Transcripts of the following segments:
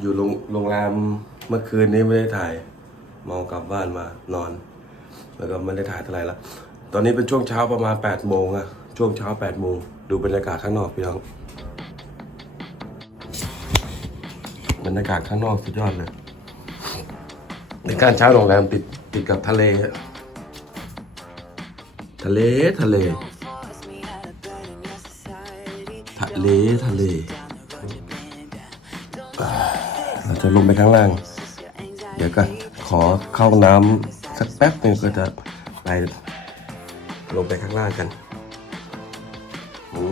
อยู่โรงแรมเมื่อคืนนี้ไม่ได้ถ่ายเมากลับบ้านมานอน แล้วก็ไม่ได้ถ่ายเท่าไหร่ละตอนนี้เป็นช่วงเช้าประมาณ8ปดโมงอะช่วงเช้า8ปดโมงดูบรรยากาศข้างนอกพี่น้องบรรยากาศข้างนอกสุดยอดเลยในการเช้าโรงแรมติดติดกับทะเลทะเลทะเล ทะเลทะเล จะลงไปข้างล่าง เดี๋ยวกันขอเข้าน้ำสักแป๊บหนึ่งก็จะไปลงไปข้างล่างกันโอ้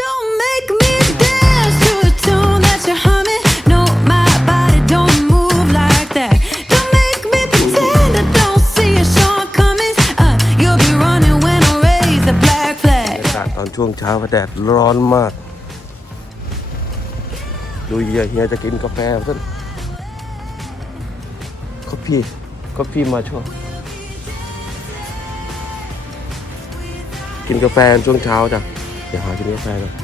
Don't make me dance to a tune that you're humming. No, my body don't move like that. Don't make me pretend I don't see your shortcomings. Uh, you'll be running when I raise the black บร flag. รยากาศตอนช่วงเช้าแดดร้อนมาก ดูเฮียเฮียจะกินกาแฟเพื่อนคอฟฟี่คอฟฟี่มาช่วงกินกาแฟช่วงเช้าจ้ะเดี๋ยวหากินกาแฟก่อน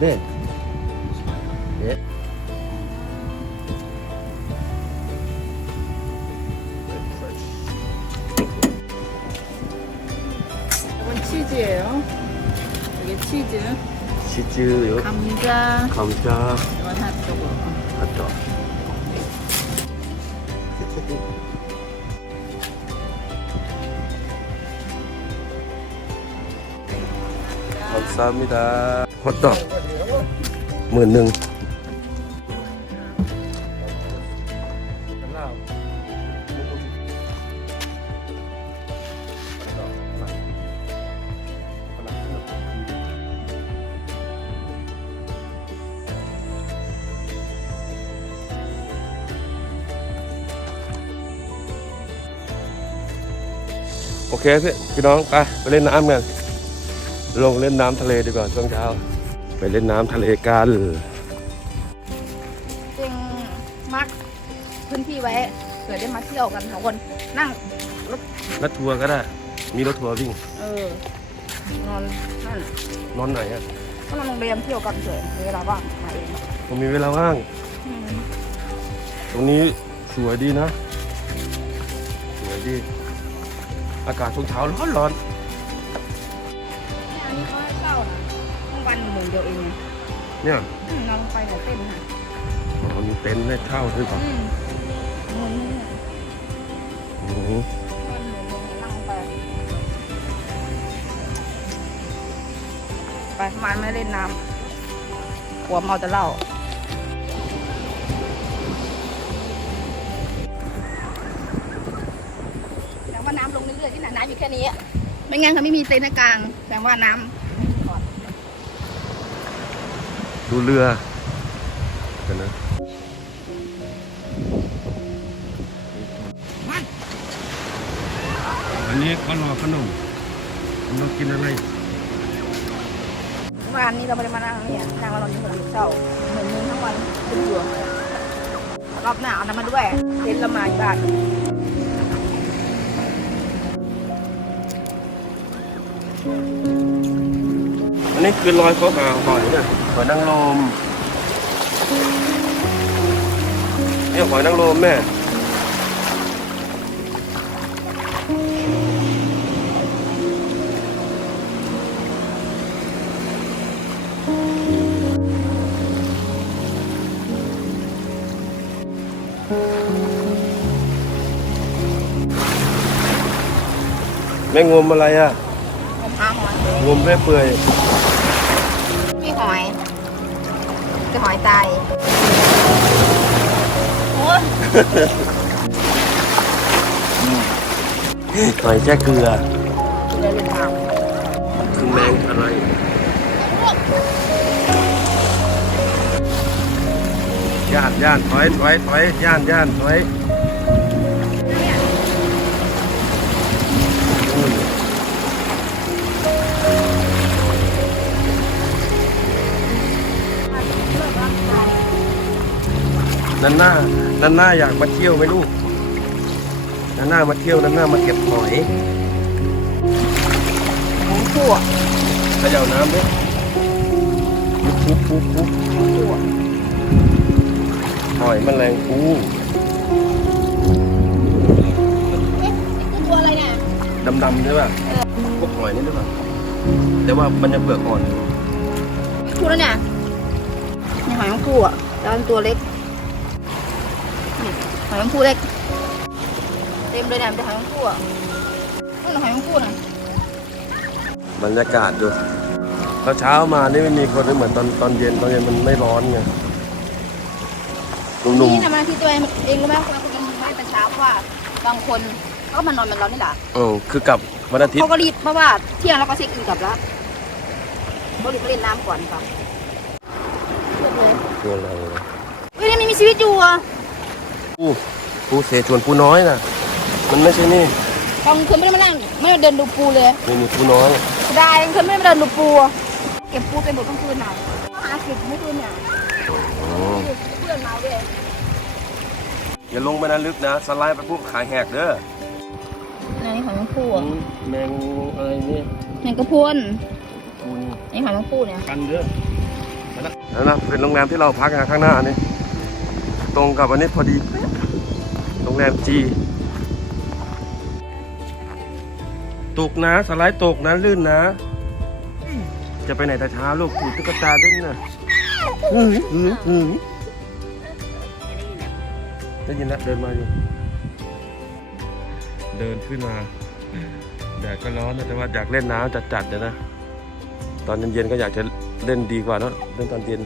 네. 예. 이건 치즈예요. 이게 치즈, 치즈, 요 감자, 감자, 이건 핫도그. 맞죠? 감사합니다. หมื่นหนึ่งโอเคสิพี่น้องไปไปเล่นน้ำกัน ลงเล่นน้ำทะเลดีกว่าช่วงเช้า ไปเล่นน้ำทะเลกันจริงมักพื้นที่ไว้เผื่อได้มาเที่ยวกันสองคนนั่งรถทัวร์ก็ได้ มีรถทัวร์วิ่ง เออนอนนั่นนอนไหนอะก็นอนโรงแรมเที่ยวกันเฉยมีเวลาว่างมาเองผมมีเวลาว่าง อืมตรงนี้สวยดีนะ สวยดี อากาศช่วงเช้าร้อนร้อนเเดียวเองไงเนี่ยอืมนอนลงไปเนี่ยเต้นนะเขามีเต็นท์ให้เช่าด้วยป่ะอืมเงินนี่เนี่ยโอ้โหวันหมื่นเดียวเนี่ยนั่งไปไปมันไม่เล่นน้ำกลัวเมาจะเหล้าแต่ว่าน้ำลงเรื่อยๆที่ไหนน้ำอยู่แค่นี้อะไม่งั้นเขาไม่มีเต็นท์กลางแต่ว่าน้ำ ดูเรือกันนะอันนี้ก็รอขนมเรากินอะไรวันนี้เราไม่ได้มานั่งเนี่ยนั่งเรานอนที่หัวเช่าเหมือนมึงทั้งวันเป็นอยู่รอบหน้าเอาน้ำมาด้วยเต็นท์เรามาอยู่บ้าน นนี้คือรอยเขาหาหอยเนี่ยหอยนางรมเนี่ยหอยนางรมแม่แม่งมอะไรอะผมหาหอยงมแม่เปื่อย มีหอยจะหอยตายหอยแค่เกลือเดินทางคือแมงอะไร ย่านย่านถอยถอยถอยย่านย่านถอย นันหน้านันหน้าอยากมาเที่ยวไหมลูกนันหน้ามาเที่ยวนันหน้ามาเก็บหอยหมูขั่วเขย่าน้ำด้วยปุ๊บปุ๊บปุ๊บปุ๊บขั่วหอยแมลงภู่เอ๊ะนี่คือตัวอะไรเนี่ยดำๆใช่ป่ะพวกหอยนี่หรือเปล่าแต่ว่ามันจะเปลือกอ่อนอยู่ขั่วแล้วเนี่ยนี่หอยแมงภู่อะแล้วมันตัวเล็กนี่ หอยแมงภู่เล็ก เต็มเลยเนี่ยเป็นหอยแมงภู่อะนี่หอยแมงภู่น่ะบรรยากาศดูตอนเช้ามานี่ไม่มีคนเลยเหมือนตอนตอนเย็นตอนเย็นมันไม่ร้อนไงหนุ่มนี่ทำงานที่ตัวเองเองรู้ไหมคนเราคุยกันไม่เป็นเช้าเพราะว่าบางคนเขาก็มานอนเหมือนเรานี่แหละๆเออคือกลับวันอาทิตย์เขาก็รีบเพราะว่าเที่ยงเราก็เช็คอินกลับแล้วเขารีบไปเล่นน้ำก่อนครับจบเลยตัวอะไรนะเฮ้ยนี่มันมีชีวิตอยู่อะ ปูปูเสฉวนปูน้อยน่ะมันไม่ใช่นี่กลางคืนไม่ได้มานั่งไม่ได้เดินดูปูเลยนี่มีปูน้อยได้กลางคืนไม่ได้มาเดินดูปูอะเก็บปูเป็นหมดกลางคืนหน่อยหาสิบไม่คืนเนี่ยอ๋อเพื่อนมาด้วยอย่าลงไปนะลึกนะสไลด์ไปปุ๊บขายแหกเด้อนี่หอยแมงปูอืมแมงอะไรนี่แมงกะพรุนปูนี่นี่หอยแมงปูเนี่ยกันเด้อแล้วนะเป็นโรงแรมที่เราพักนะข้างหน้านี่ ตรงกับอันนี้พอดีโรงแรมจี ตกนะสไลด์ตกนะลื่นนะ จะไปไหนแต่เช้าลูกถูกตุ๊กตาด้งนะหึยหึยหึยได้ยินแล้วเดินมาอยู่ เดินขึ้นมาแดดก็ร้อนนะแต่ว่าอยากเล่นน้ำจัดๆเดี๋ยวนะ ตอนเย็นๆก็อยากจะเล่นดีกว่าเนอะเล่นตอนเย็น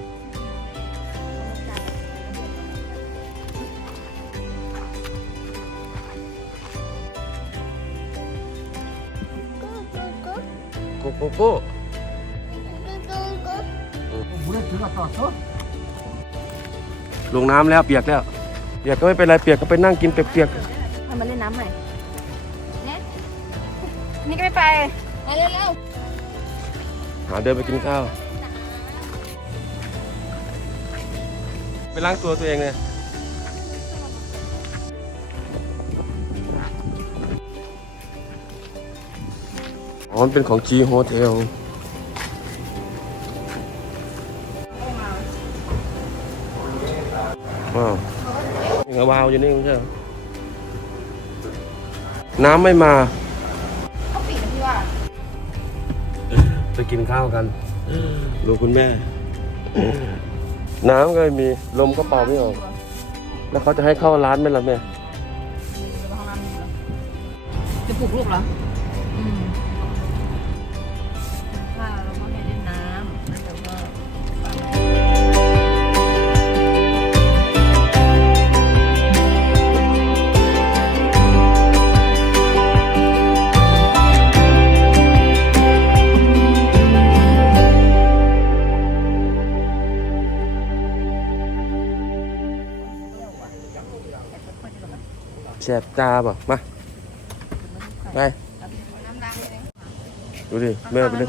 โกโกโก้ลงน้ำแล้วเปียกแล้ว เปียกก็ไม่เป็นไรเปียกก็ไปนั่งกินเปียกให้มันเล่นน้ำหน่อยเนี่ยนี่ก็ไม่ไปไปเร็วๆหาเดินไปกินข้าว ไปล้างตัวตัวเองเลย อ๋อมันเป็นของ G Hotel ว้าวยังกับวาวอยู่นี่ไม่ใช่เหรอน้ำไม่มาๆเขาปิดนะพี่ว่าไปกินข้าวกันลูกคุณแม่ น้ำก็ไม่มี ลมก็เป่าไม่ออก แล้วเขาจะให้เข้าร้านไหมล่ะแม่ จะปลุกลูกเหรออื แสบตาเปล่ะมาไปน้ำดังเลยดูดิแม่ไปเลย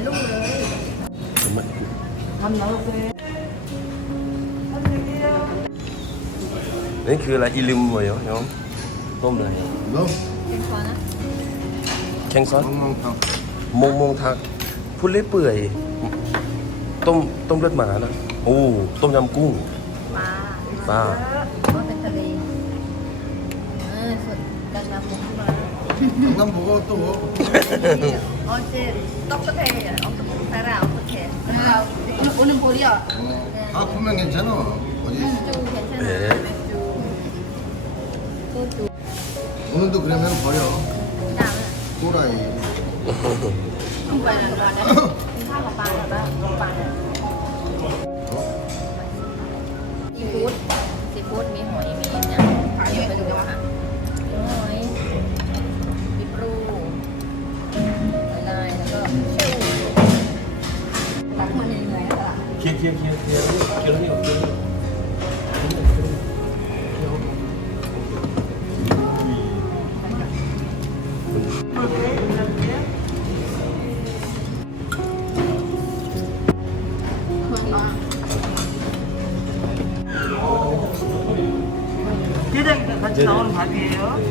นลูกเลย ทำแล้วโอเคนี่คืออะไรอิลิมวยเหรอโยมต้มอะไรเนี่ย No, เป็นคอนะแข้งซอส mong มงมงทักพูดเล่อเปื่อย ต้มต้มเลือดหมานะโอ้ต้มยำกุ้ง ปลาปลา เพราะเป็นทะเล เออสุดังน้ำมุกมา Không có bố tôi. 어제 떡떡해 어떡해 살아 어떡해 오늘 오늘 보려 아프면 괜찮아. 어디? 맥주 괜찮아 네. 맥주 소주 오늘도 그러면 버려. 나는 또라이. không phải là là đấy không sao của bà là ba của bàซีฟู้ดซีฟู้ดมีหอยมีเนี่ย 이제 대장이랑 같이 나오는 밥이에요.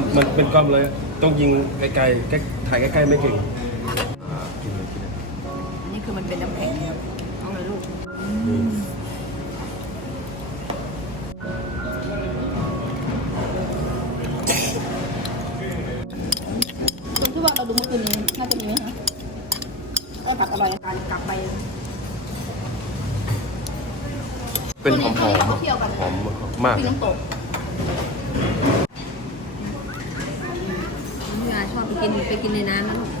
มันมันเป็นกล้องเลย ต้องยิงไกลๆใกล้ถ่ายใกล้ๆไม่เก่งอ่ากินเลยกินเลยอันนี้คือมันเป็นน้ำแข็งเอาเลยลูกนี่คนที่ว่าเราดูเมื่อคืนนี้น่าจะมีไหมคะก็ผัดอร่อยการกลับไปเป็นหอมหอมเขาเที่ยวกันหอมมาก ที่น้ำตกพี่อาชอบไป กินไปกินในน้ำนะลูก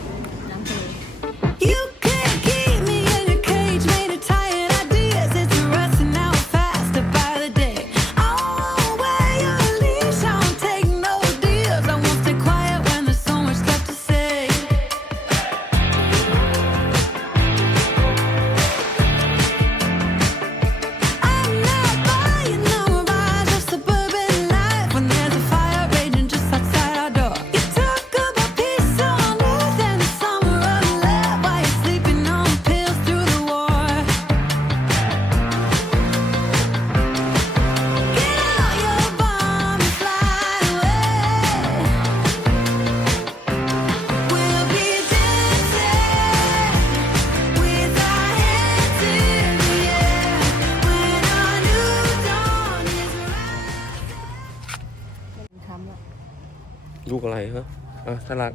อะสลัด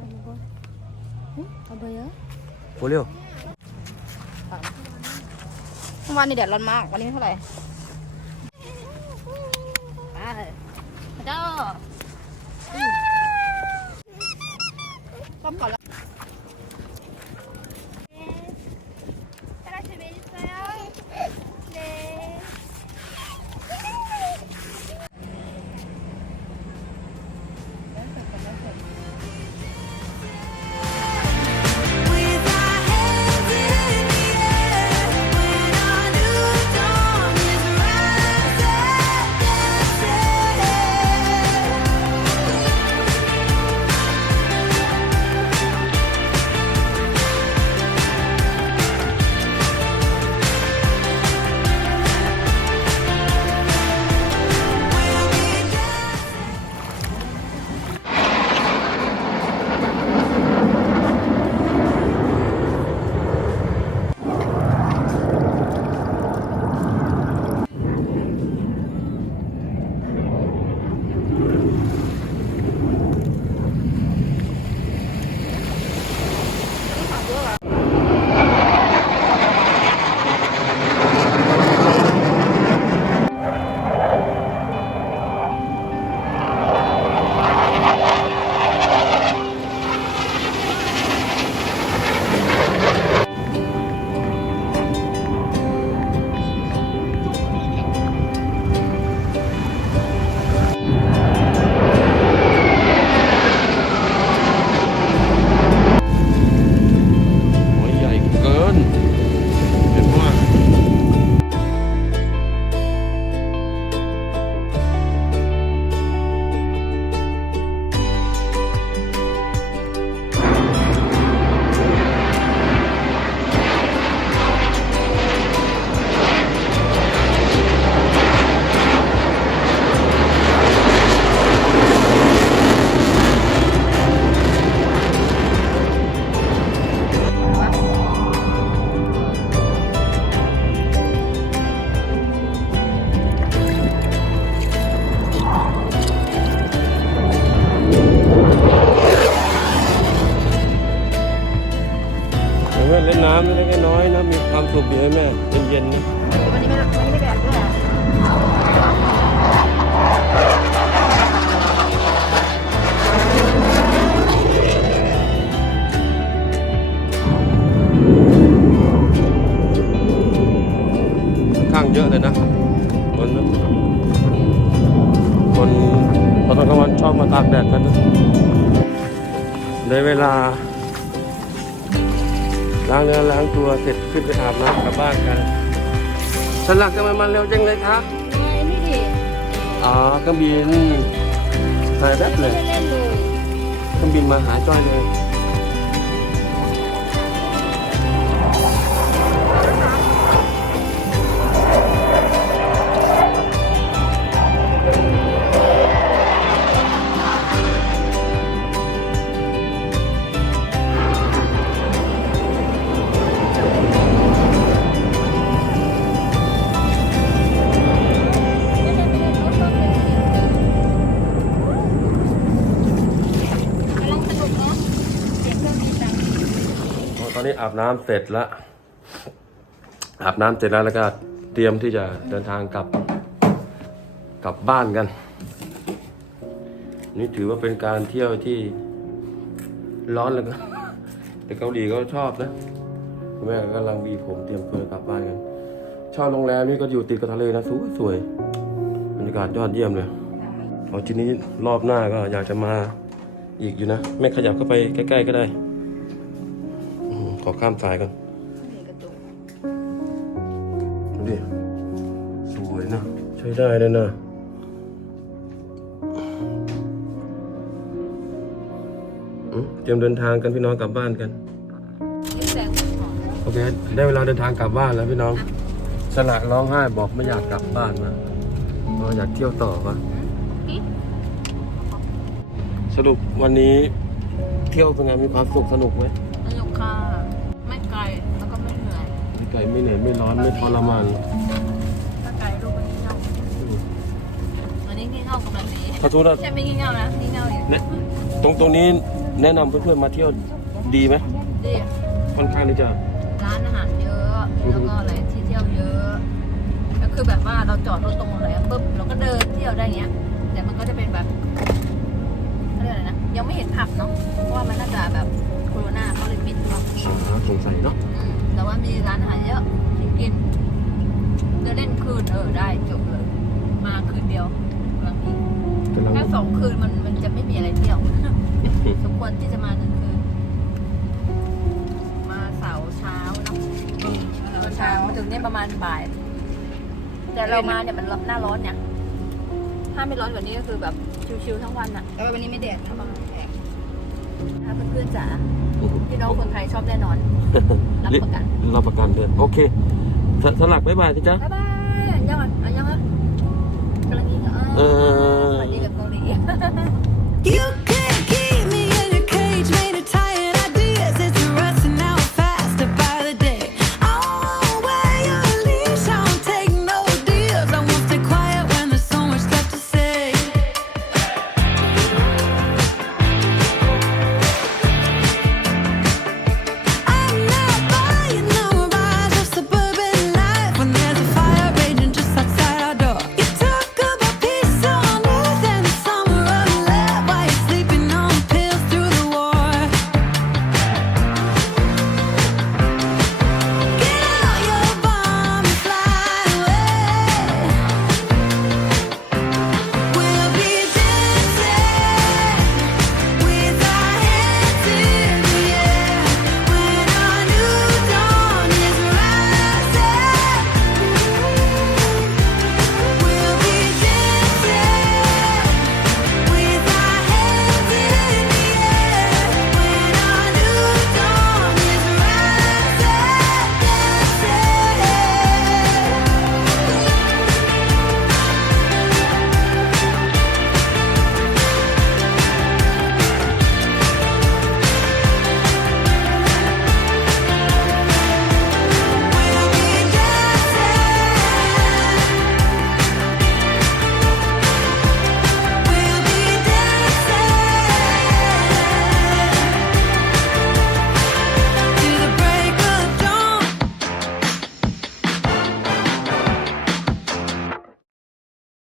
เอาไปเยอะโอเรียวเมื่อวานนี่แดดร้อนมาก วันนี้เท่าไหร่ไปพระเจ้าต้มก่อนแล้ว เบียร์ให้แม่เย็นๆนะวันนี้ไม่วันนี้ไม่แดดด้วยอะค่อนข้างเยอะเลยนะคนนคนตอนกลางวันชอบมาตากแดดกันนะในเวลา ล้างเนื้อล้างตัวเสร็จขึ้นไปอาบน้ำกลับบ้านกันสลักทำไมมาเร็วจังเลยคะไม่นี่ดิอ๋อเครื่องบินหายแป๊บเลยไม่เล่นเลยเครื่องบินมาหาจ้อยเลย นี้อาบน้ำเสร็จแล้วอาบน้ำเสร็จแล้วแล้วก็เตรียมที่จะเดินทางกลับกลับบ้านกัน นี่ถือว่าเป็นการเที่ยวที่ร้อนแล้วก็แต่เกาหลีก็ชอบนะแม่ก็กำลังบีผมเตรียมตัวกลับบ้านกันเช่าโรงแรมนี่ก็อยู่ติดกับทะเลนะสวยสวยบรรยากาศยอดเยี่ยมเลยพอทีนี้รอบหน้าก็อยากจะมาอีกอยู่นะไม่ขยับเข้าไปใกล้ ๆ ก็ได้ อืมขอข้ามสายก่อนดูดิสวยนะใช้ได้เลยนะอืมเตรียมเดินทางกันพี่น้องกลับบ้านกันนี่แสงของโอเคได้เวลาเดินทางกลับบ้านแล้วพี่น้องสละร้องไห้บอกไม่อยากกลับบ้านมาเราอยากเที่ยวต่อวะสรุปวันนี้เที่ยวเป็นไงมีความสุขสนุกไหม ไม่ไกลไม่เหนื่อยไม่ร้อนไม่ทรมานถ้าไกลลูกก็งี่เง่าวันนี้งี่เง่ากำลังดีถ้าสมมติว่าใช่ไม่งี่เง่านะงี่เง่าอยู่เนี่ยตรงตรงนี้แนะนำเพื่อนๆมาเที่ยวดีไหมดีค่อนข้างที่จะร้านอาหารเยอะแล้วก็อะไรที่เที่ยวเยอะก็คือแบบว่าเราจอดรถตรงโรงแรมปุ๊บเราก็เดินเที่ยวได้เงี้ยแต่มันก็จะเป็นแบบเขาเรียกอะไรนะยังไม่เห็นผับเนาะเพราะว่ามันน่าจะแบบโควิดเขาเลยปิดเนาะสงสัยเนาะอืม แต่ว่ามีร้านอาหารเยอะที่กินเดินเล่นคืนเออได้จบเลย มาคืนเดียวกำลังดีกำลังแค่สองคืนมันมันจะไม่มีอะไรเที่ยว สมควรที่จะมาหนึ่งคืน มาเสาร์เช้าเนาะเสาร์เช้าถึงเนี่ยประมาณบ่าย แต่เรามาเนี่ยมันหน้าร้อนเนี่ย ถ้าไม่ร้อนกว่านี้ก็คือแบบชิวๆทั้งวันอะ เออวันนี้ไม่แดดนะบางแดดถ้า เพื่อนๆจ๋าพี่น้องคนไทยชอบแน่นอน รับประกันรับประกันเลนโอเคสลักบ๊ายบายจ้ะบ๊ายบายยังอะยังอะกำลังนี้เออสวัสดีกับเกาหลี